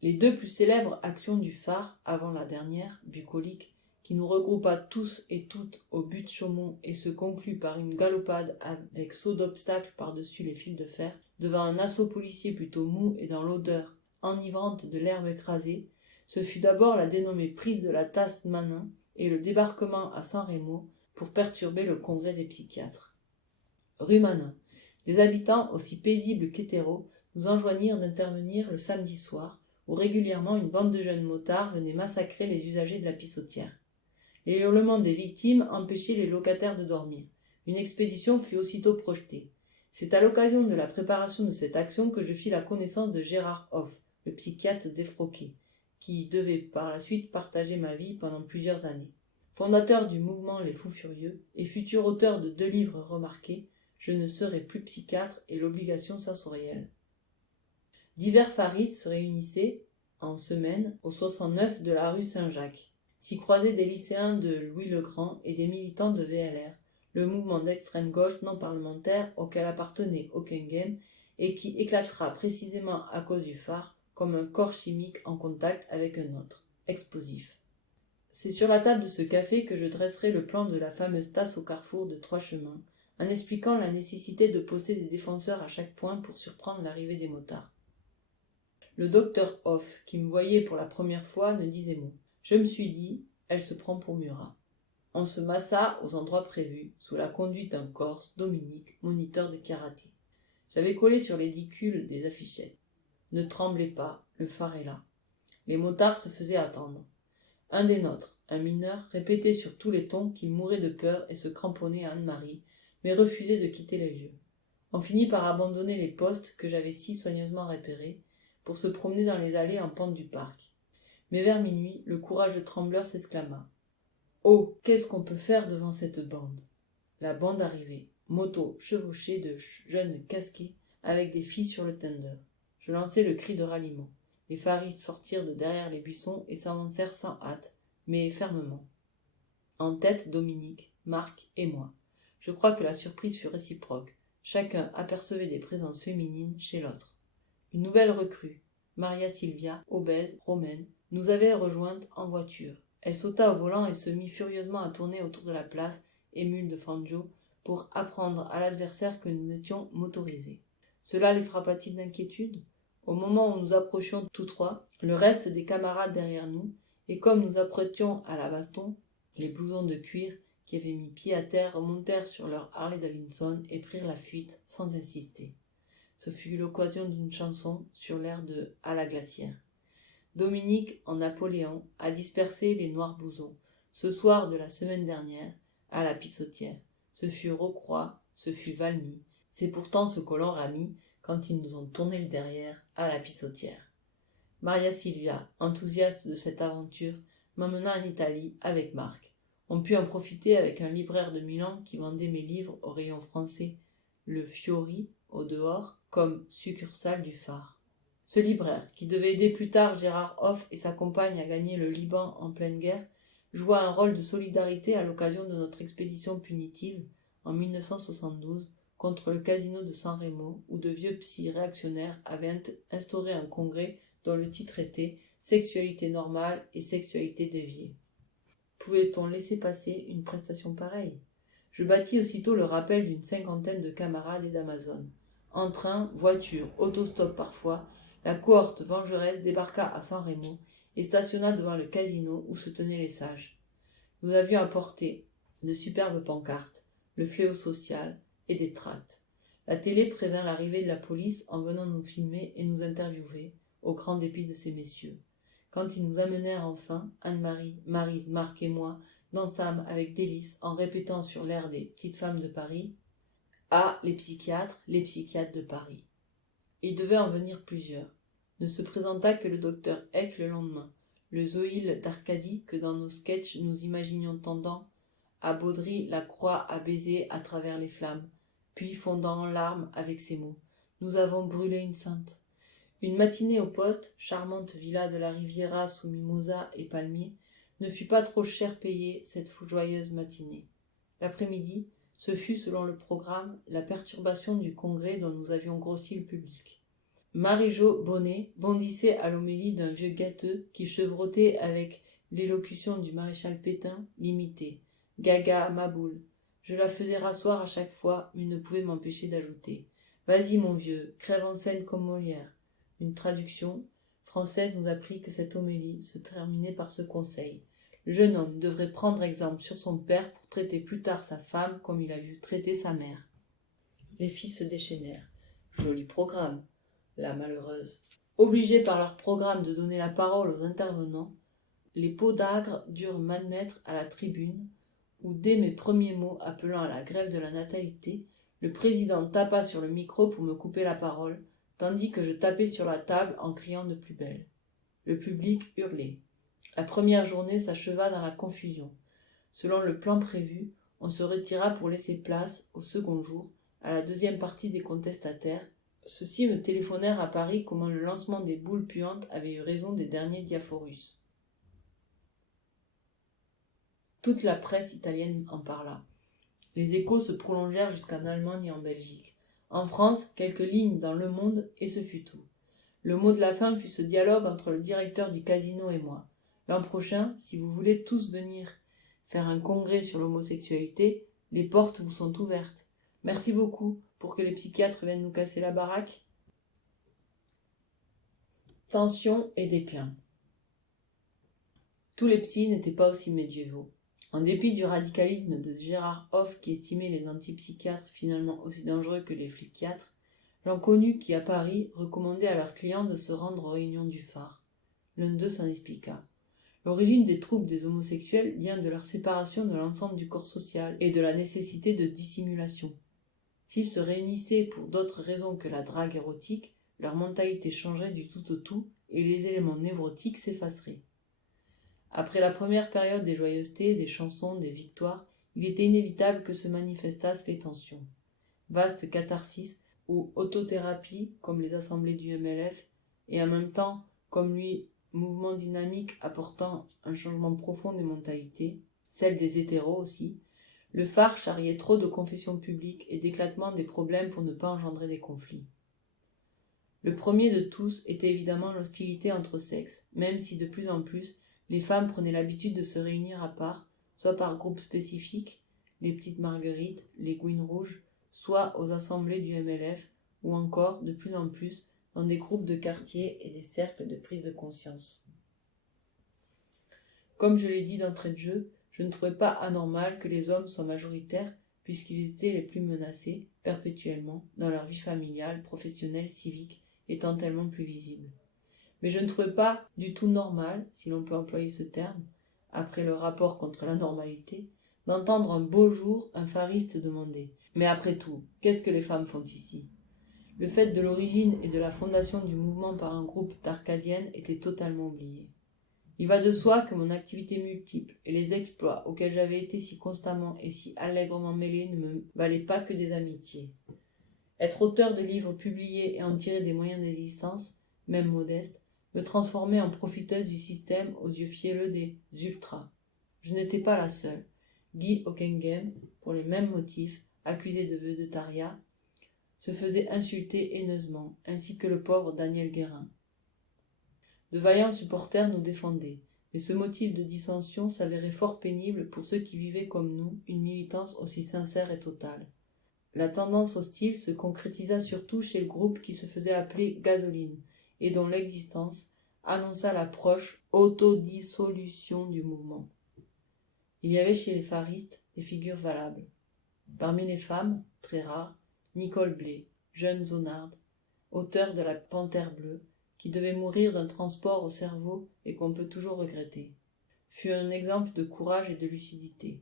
Les deux plus célèbres actions du phare, avant la dernière, bucolique, qui nous regroupa tous et toutes au but de Chaumont et se conclut par une galopade avec saut d'obstacles par-dessus les fils de fer, devant un assaut policier plutôt mou et dans l'odeur enivrante de l'herbe écrasée, ce fut d'abord la dénommée prise de la Tasmanin et le débarquement à San Remo pour perturber le congrès des psychiatres. Rue Manin. Des habitants aussi paisibles qu'hétéros nous enjoignirent d'intervenir le samedi soir, où régulièrement une bande de jeunes motards venait massacrer les usagers de la pissotière. Les hurlements des victimes empêchaient les locataires de dormir. Une expédition fut aussitôt projetée. C'est à l'occasion de la préparation de cette action que je fis la connaissance de Gérard Hoff, le psychiatre défroqué, qui devait par la suite partager ma vie pendant plusieurs années. Fondateur du mouvement Les Fous Furieux et futur auteur de 2 livres remarqués, Je ne serai plus psychiatre et l'obligation sensorielle. Divers pharistes se réunissaient en semaine au 69 de la rue Saint-Jacques. S'y croisaient des lycéens de Louis-le-Grand et des militants de VLR, le mouvement d'extrême gauche non parlementaire auquel appartenait Hockenheim et qui éclatera précisément à cause du phare comme un corps chimique en contact avec un autre, explosif. C'est sur la table de ce café que je dresserai le plan de la fameuse tasse au carrefour de 3 chemins, en expliquant la nécessité de poster des défenseurs à chaque point pour surprendre l'arrivée des motards. Le docteur Hoff, qui me voyait pour la première fois, ne disait mot. Je me suis dit, elle se prend pour Murat. On se massa aux endroits prévus, sous la conduite d'un Corse, Dominique, moniteur de karaté. J'avais collé sur l'édicule des affichettes. Ne tremblez pas, le phare est là. Les motards se faisaient attendre. Un des nôtres, un mineur, répétait sur tous les tons qu'il mourait de peur et se cramponnait à Anne-Marie, mais refusait de quitter les lieux. On finit par abandonner les postes que j'avais si soigneusement repérés, pour se promener dans les allées en pente du parc. Mais vers minuit, le courageux trembleur s'exclama. « Oh, qu'est-ce qu'on peut faire devant cette bande ?» La bande arrivait, moto chevauchée de jeunes casqués, avec des filles sur le tender. Je lançai le cri de ralliement. Les pharistes sortirent de derrière les buissons et s'avancèrent sans hâte, mais fermement. En tête, Dominique, Marc et moi. Je crois que la surprise fut réciproque. Chacun apercevait des présences féminines chez l'autre. Une nouvelle recrue, Maria Silvia, obèse, romaine, nous avait rejointes en voiture. Elle sauta au volant et se mit furieusement à tourner autour de la place, émule de Fangio, pour apprendre à l'adversaire que nous étions motorisés. Cela les frappa-t-il d'inquiétude ? Au moment où nous approchions tous 3, le reste des camarades derrière nous, et comme nous apprêtions à la baston, les blousons de cuir qui avaient mis pied à terre remontèrent sur leur Harley Davidson et prirent la fuite sans insister. Ce fut l'occasion d'une chanson sur l'air de « À la glacière ». Dominique, en Napoléon, a dispersé les noirs blousons, ce soir de la semaine dernière, à la pissotière. Ce fut Rocroi, ce fut Valmy. C'est pourtant ce que l'on a mis quand ils nous ont tourné le derrière à la pissotière. Maria Silvia, enthousiaste de cette aventure, m'emmena en Italie avec Marc. On put en profiter avec un libraire de Milan qui vendait mes livres au rayon français, le Fiori, au dehors, comme succursale du phare. Ce libraire, qui devait aider plus tard Gérard Hoff et sa compagne à gagner le Liban en pleine guerre, joua un rôle de solidarité à l'occasion de notre expédition punitive en 1972 contre le casino de San Remo, où de vieux psys réactionnaires avaient instauré un congrès dont le titre était « Sexualité normale et sexualité déviée ». Pouvait-on laisser passer une prestation pareille ? Je battis aussitôt le rappel d'une 50aine de camarades et d'Amazones. En train, voiture, autostop parfois, la cohorte vengeresse débarqua à San Remo et stationna devant le casino où se tenaient les sages. Nous avions apporté de superbes pancartes, le fléau social et des tracts. La télé prévint l'arrivée de la police en venant nous filmer et nous interviewer, au grand dépit de ces messieurs. Quand ils nous amenèrent enfin, Anne-Marie, Maryse, Marc et moi, dansâmes avec délice en répétant sur l'air des petites femmes de Paris « Ah, les psychiatres de Paris ». Il devait en venir plusieurs. Ne se présenta que le docteur Eck le lendemain, le Zoïle d'Arcadie que dans nos sketchs nous imaginions tendant à Baudry la croix à baiser à travers les flammes, puis fondant en larmes avec ces mots « Nous avons brûlé une sainte ». Une matinée au poste, charmante villa de la Riviera sous mimosa et palmiers, ne fut pas trop cher payée cette joyeuse matinée. L'après-midi, ce fut, selon le programme, la perturbation du congrès dont nous avions grossi le public. Marie-Jo Bonnet bondissait à l'homélie d'un vieux gâteux qui, chevroté avec l'élocution du maréchal Pétain, l'imitait. « Gaga, ma boule ». Je la faisais rasseoir à chaque fois, mais ne pouvais m'empêcher d'ajouter. « Vas-y, mon vieux, crève en scène comme Molière ». Une traduction française nous apprit que cette homélie se terminait par ce conseil. Le jeune homme devrait prendre exemple sur son père pour traiter plus tard sa femme comme il a vu traiter sa mère. Les filles se déchaînèrent. Joli programme, la malheureuse. Obligés par leur programme de donner la parole aux intervenants, les podagres durent m'admettre à la tribune, où dès mes premiers mots appelant à la grève de la natalité, le président tapa sur le micro pour me couper la parole, tandis que je tapais sur la table en criant de plus belle. Le public hurlait. La première journée s'acheva dans la confusion. Selon le plan prévu, on se retira pour laisser place, au second jour, à la deuxième partie des contestataires. Ceux-ci me téléphonèrent à Paris comment le lancement des boules puantes avait eu raison des derniers diaphorus. Toute la presse italienne en parla. Les échos se prolongèrent jusqu'en Allemagne et en Belgique. En France, quelques lignes dans Le Monde et ce fut tout. Le mot de la fin fut ce dialogue entre le directeur du casino et moi. L'an prochain, si vous voulez tous venir faire un congrès sur l'homosexualité, les portes vous sont ouvertes. Merci beaucoup pour que les psychiatres viennent nous casser la baraque. Tension et déclin. Tous les psys n'étaient pas aussi médiévaux. En dépit du radicalisme de Gérard Hoff qui estimait les antipsychiatres finalement aussi dangereux que les fliquiatres, j'en connus qui, à Paris, recommandaient à leurs clients de se rendre aux réunions du phare. L'un d'eux s'en expliqua. L'origine des troubles des homosexuels vient de leur séparation de l'ensemble du corps social et de la nécessité de dissimulation. S'ils se réunissaient pour d'autres raisons que la drague érotique, leur mentalité changerait du tout au tout et les éléments névrotiques s'effaceraient. Après la première période des joyeusetés, des chansons, des victoires, il était inévitable que se manifestassent les tensions. Vaste catharsis ou autothérapie, comme les assemblées du MLF, et en même temps, comme lui, mouvement dynamique apportant un changement profond des mentalités, celle des hétéros aussi, le phare charriait trop de confessions publiques et d'éclatement des problèmes pour ne pas engendrer des conflits. Le premier de tous était évidemment l'hostilité entre sexes, même si de plus en plus, les femmes prenaient l'habitude de se réunir à part, soit par groupes spécifiques, les petites marguerites, les gouines rouges, soit aux assemblées du MLF, ou encore, de plus en plus, dans des groupes de quartier et des cercles de prise de conscience. Comme je l'ai dit d'entrée de jeu, je ne trouvais pas anormal que les hommes soient majoritaires, puisqu'ils étaient les plus menacés, perpétuellement, dans leur vie familiale, professionnelle, civique, étant tellement plus visibles. Mais je ne trouvais pas du tout normal, si l'on peut employer ce terme, après le rapport contre la normalité, d'entendre un beau jour un phariste demander « Mais après tout, qu'est-ce que les femmes font ici ?» Le fait de l'origine et de la fondation du mouvement par un groupe d'Arcadiennes était totalement oublié. Il va de soi que mon activité multiple et les exploits auxquels j'avais été si constamment et si allègrement mêlé ne me valaient pas que des amitiés. Être auteur de livres publiés et en tirer des moyens d'existence, même modestes, me transformait en profiteuse du système aux yeux fielleux des ultras. Je n'étais pas la seule. Guy Hockenheim, pour les mêmes motifs, accusé de vedettariat, se faisait insulter haineusement, ainsi que le pauvre Daniel Guérin. De vaillants supporters nous défendaient, mais ce motif de dissension s'avérait fort pénible pour ceux qui vivaient comme nous une militance aussi sincère et totale. La tendance hostile se concrétisa surtout chez le groupe qui se faisait appeler Gasoline, et dont l'existence annonça la proche autodissolution du mouvement. Il y avait chez les pharistes des figures valables. Parmi les femmes, très rares, Nicole Blé, jeune zonarde, auteure de La Panthère bleue, qui devait mourir d'un transport au cerveau et qu'on peut toujours regretter, fut un exemple de courage et de lucidité.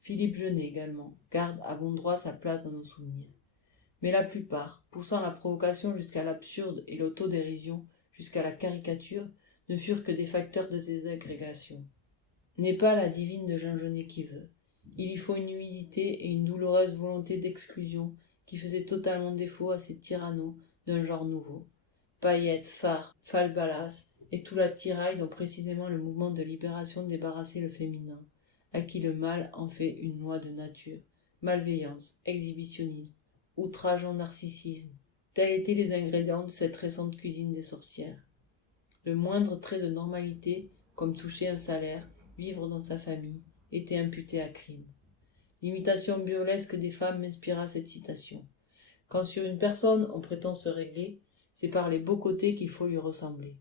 Philippe Genet également garde à bon droit sa place dans nos souvenirs. Mais la plupart, poussant la provocation jusqu'à l'absurde et l'autodérision jusqu'à la caricature, ne furent que des facteurs de désagrégation. N'est pas la divine de Jean Genet qui veut. Il y faut une humilité et une douloureuse volonté d'exclusion qui faisaient totalement défaut à ces tyrannos d'un genre nouveau. Paillettes, phares, falbalas et tout l'attirail dont précisément le mouvement de libération débarrassait le féminin, à qui le mal en fait une loi de nature, malveillance, exhibitionnisme, outrageant narcissisme, tels étaient les ingrédients de cette récente cuisine des sorcières. Le moindre trait de normalité, comme toucher un salaire, vivre dans sa famille, était imputé à crime. L'imitation burlesque des femmes m'inspira cette citation. Quand sur une personne on prétend se régler, c'est par les beaux côtés qu'il faut lui ressembler.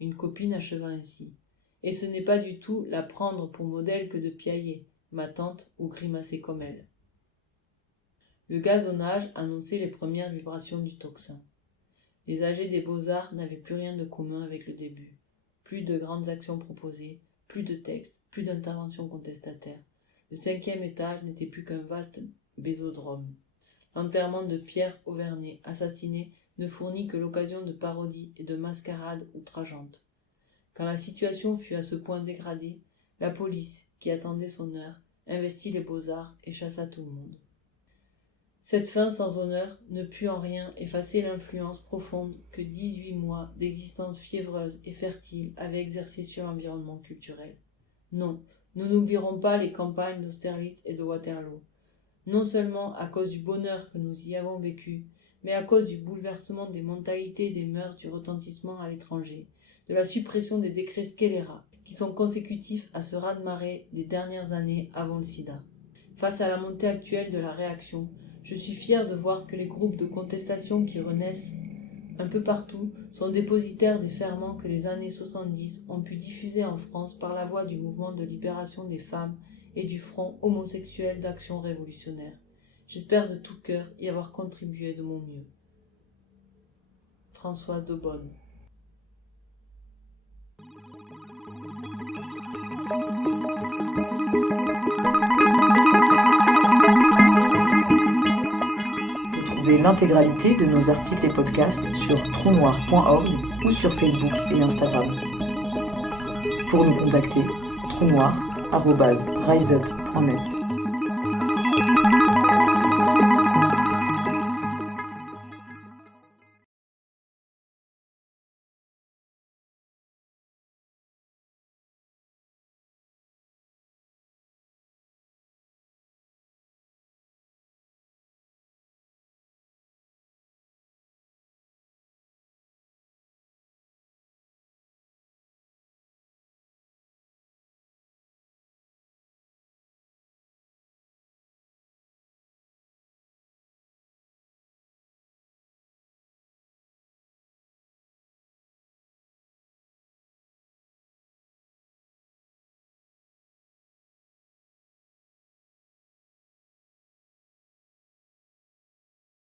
Une copine acheva ainsi. Et ce n'est pas du tout la prendre pour modèle que de piailler, ma tante, ou grimacer comme elle. Le gazonnage annonçait les premières vibrations du tocsin. Les AG des Beaux-Arts n'avaient plus rien de commun avec le début. Plus de grandes actions proposées, plus de textes, plus d'interventions contestataires. Le 5e étage n'était plus qu'un vaste bésodrome. L'enterrement de Pierre Auvernay, assassiné, ne fournit que l'occasion de parodies et de mascarades outrageantes. Quand la situation fut à ce point dégradée, la police, qui attendait son heure, investit les Beaux-Arts et chassa tout le monde. Cette fin sans honneur ne put en rien effacer l'influence profonde que 18 mois d'existence fiévreuse et fertile avaient exercée sur l'environnement culturel. Non, nous n'oublierons pas les campagnes d'Austerlitz et de Waterloo. Non seulement à cause du bonheur que nous y avons vécu, mais à cause du bouleversement des mentalités et des mœurs du retentissement à l'étranger, de la suppression des décrets scélérats, qui sont consécutifs à ce raz-de-marée des dernières années avant le sida. Face à la montée actuelle de la réaction, je suis fier de voir que les groupes de contestation qui renaissent un peu partout sont dépositaires des ferments que les années 70 ont pu diffuser en France par la voie du mouvement de libération des femmes et du front homosexuel d'action révolutionnaire. J'espère de tout cœur y avoir contribué de mon mieux. Françoise Daubonne. Retrouvez l'intégralité de nos articles et podcasts sur trounoir.org ou sur Facebook et Instagram. Pour nous contacter, trounoir@riseup.net.